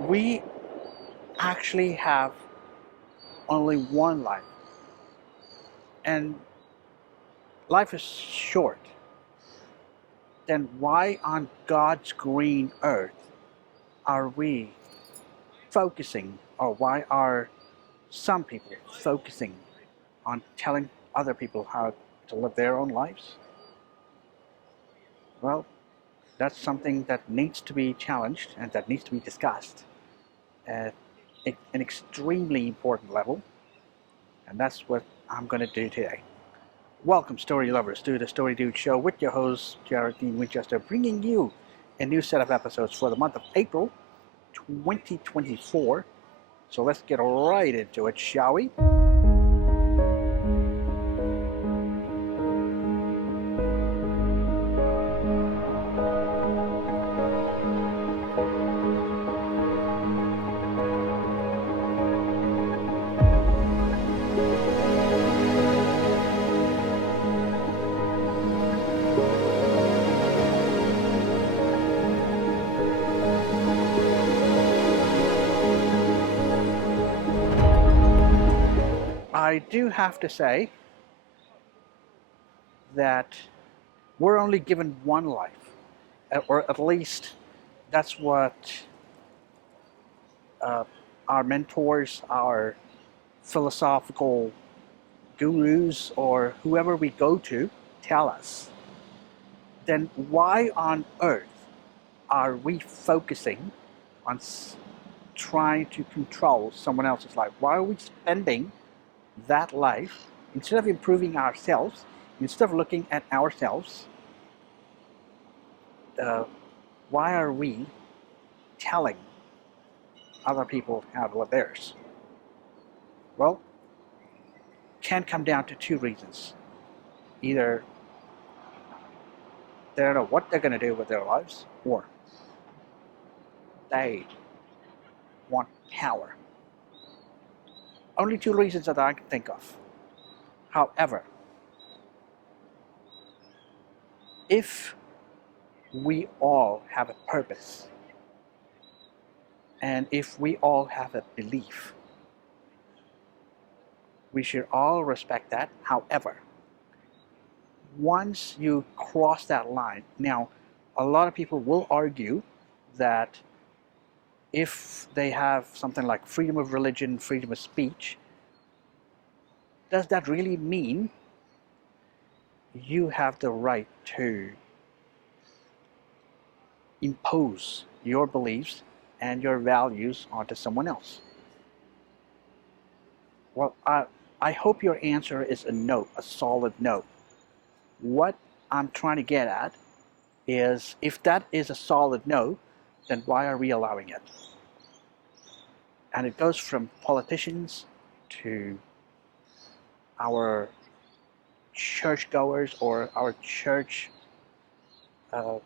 We actually have only one life, and life is short. Then why on God's green earth are we focusing, or why are some people focusing on telling other people how to live their own lives? Well, that's something that needs to be challenged and that needs to be discussed at an extremely important level, and that's what I'm going to do today. Welcome, story lovers, to the Story Dude Show with your host, Jared Dean Winchester, bringing you a new set of episodes for the month of April 2024. So let's get right into it, shall we? I do have to say that we're only given one life, or at least that's what uh, our mentors, our philosophical gurus, or whoever we go to tell us. Then why on earth are we focusing on trying to control someone else's life? Why are we spending that life instead of improving ourselves, instead of looking at ourselves? Uh, why are we telling other people how to live theirs? Well, it can come down to two reasons. Either they don't know what they're going to do with their lives, or they want power. Only two reasons that I can think of. However, if we all have a purpose and if we all have a belief, we should all respect that. However, once you cross that line, now a lot of people will argue that if they have something like freedom of religion, freedom of speech, does that really mean you have the right to impose your beliefs and your values onto someone else? Well, I hope your answer is a no, a solid no. What I'm trying to get at is, if that is a solid no, then why are we allowing it? And it goes from politicians to our churchgoers or our church uh,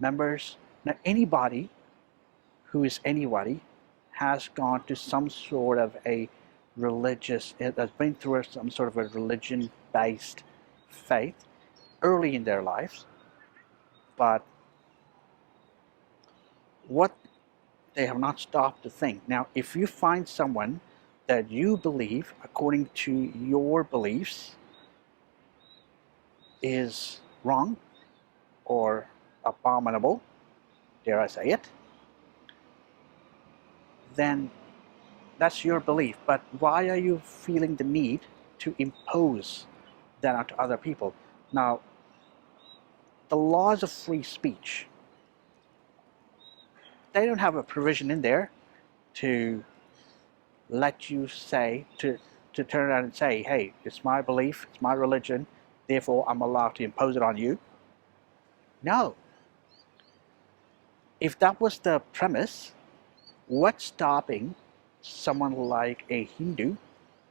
members. Now, anybody who is anybody has gone to some sort of a religious, has been through some sort of a religion-based faith early in their lives, but what they have not stopped to think. Now, if you find someone that you believe, according to your beliefs, is wrong or abominable, dare I say it, then that's your belief. But why are you feeling the need to impose that onto other people? Now, the laws of free speech, they don't have a provision in there to let you say, to turn around and say, hey, it's my belief, it's my religion, therefore I'm allowed to impose it on you. No. If that was the premise, what's stopping someone like a Hindu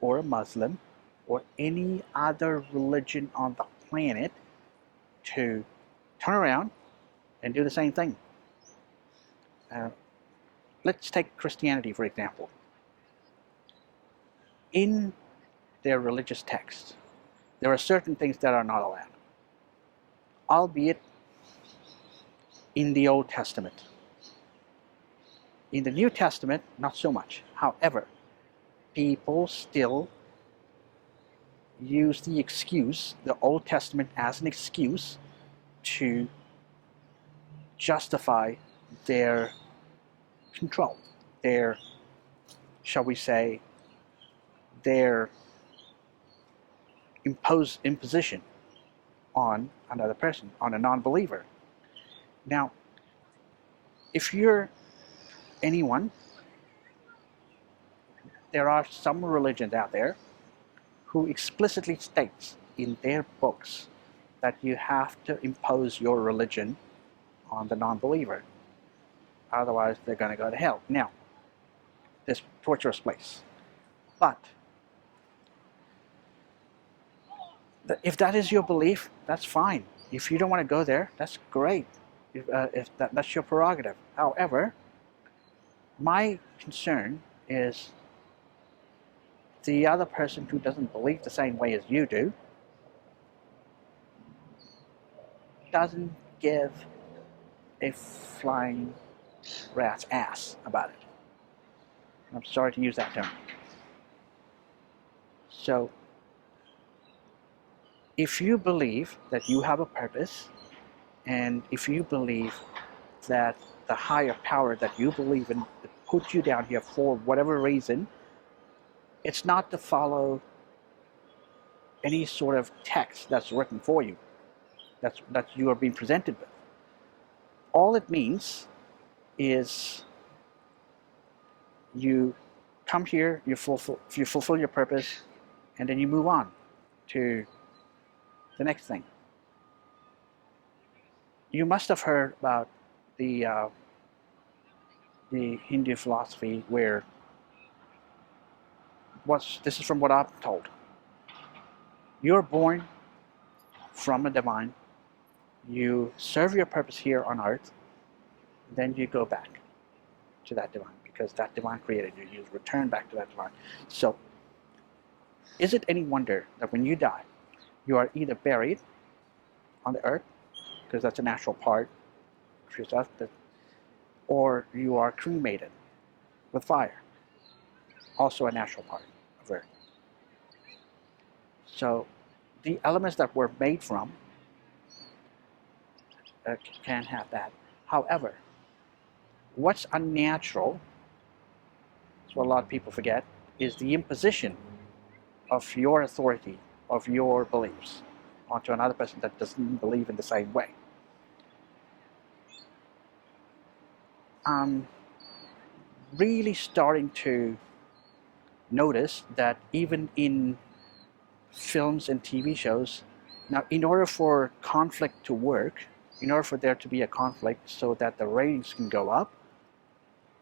or a Muslim or any other religion on the planet to turn around and do the same thing? Uh, let's take Christianity, for example. In their religious texts, there are certain things that are not allowed, albeit in the Old Testament. In the New Testament, not so much. However, people still use the excuse, the Old Testament, as an excuse to justify their control, their, shall we say, their imposition on another person, on a non-believer. Now, if you're anyone, there are some religions out there who explicitly states in their books that you have to impose your religion on the non-believer. Otherwise, they're going to go to hell. Now, this torturous place. But if that is your belief, that's fine. If you don't want to go there, that's great. If that's your prerogative. However, my concern is the other person who doesn't believe the same way as you do doesn't give a flying rat's ass about it. I'm sorry to use that term. So, if you believe that you have a purpose, and if you believe that the higher power that you believe in put you down here for whatever reason, it's not to follow any sort of text that's written for you, that you are being presented with. All it means is you come here, you fulfill your purpose, and then you move on to the next thing. You must have heard about the Hindu philosophy where this is from what I'm told. You're born from a divine, you serve your purpose here on earth, then you go back to that divine because that divine created you. You return back to that divine. So, is it any wonder that when you die, you are either buried on the earth, because that's a natural part of yourself, or you are cremated with fire, also a natural part of earth. So, the elements that we're made from can have that. However, what's unnatural, is what a lot of people forget, is the imposition of your authority, of your beliefs, onto another person that doesn't believe in the same way. I'm really starting to notice that even in films and TV shows, now in order for conflict to work, in order for there to be a conflict so that the ratings can go up,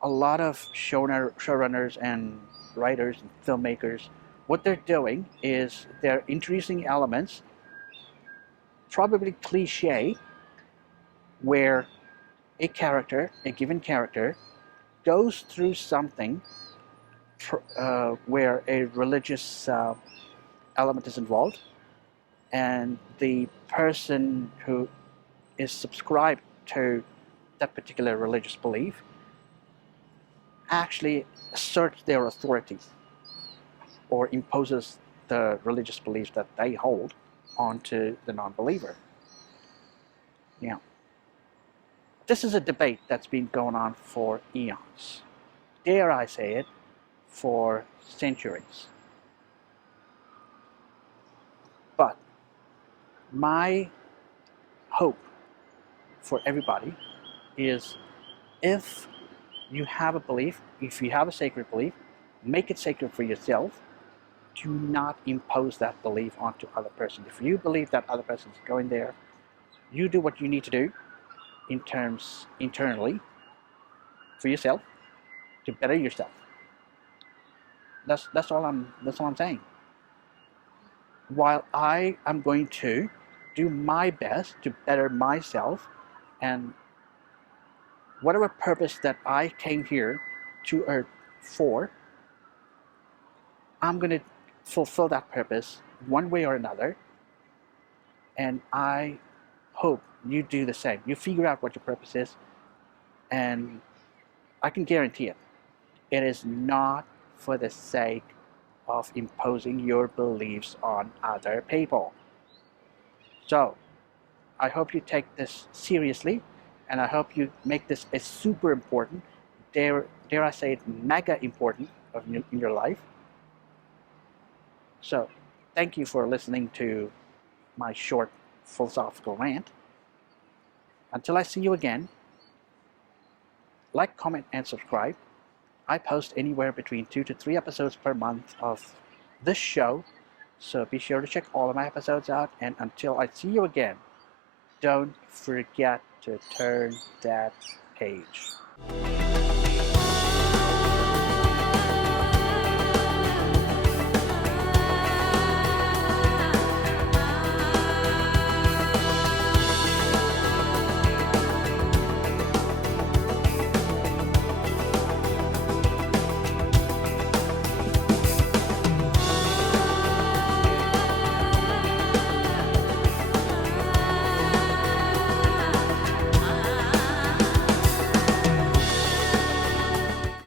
a lot of showrunners and writers and filmmakers, what they're doing is they're introducing elements, probably cliche, where a given character, goes through something where a religious element is involved, and the person who is subscribed to that particular religious belief actually asserts their authority or imposes the religious beliefs that they hold onto the non-believer. Now, this is a debate that's been going on for eons. Dare I say it, for centuries. But my hope for everybody is, if you have a belief, if you have a sacred belief, make it sacred for yourself. Do not impose that belief onto other person. If you believe that other person is going there, you do what you need to do in terms internally for yourself to better yourself. That's all I'm saying. While I am going to do my best to better myself, and whatever purpose that I came here to earth for, I'm going to fulfill that purpose one way or another, and I hope you do the same. You figure out what your purpose is, and I can guarantee it. It is not for the sake of imposing your beliefs on other people. So, I hope you take this seriously, and I hope you make this a super important, dare I say it, mega important in your life. So, thank you for listening to my short philosophical rant. Until I see you again, like, comment, and subscribe. I post anywhere between 2 to 3 episodes per month of this show, so be sure to check all of my episodes out. And until I see you again, don't forget to turn that page.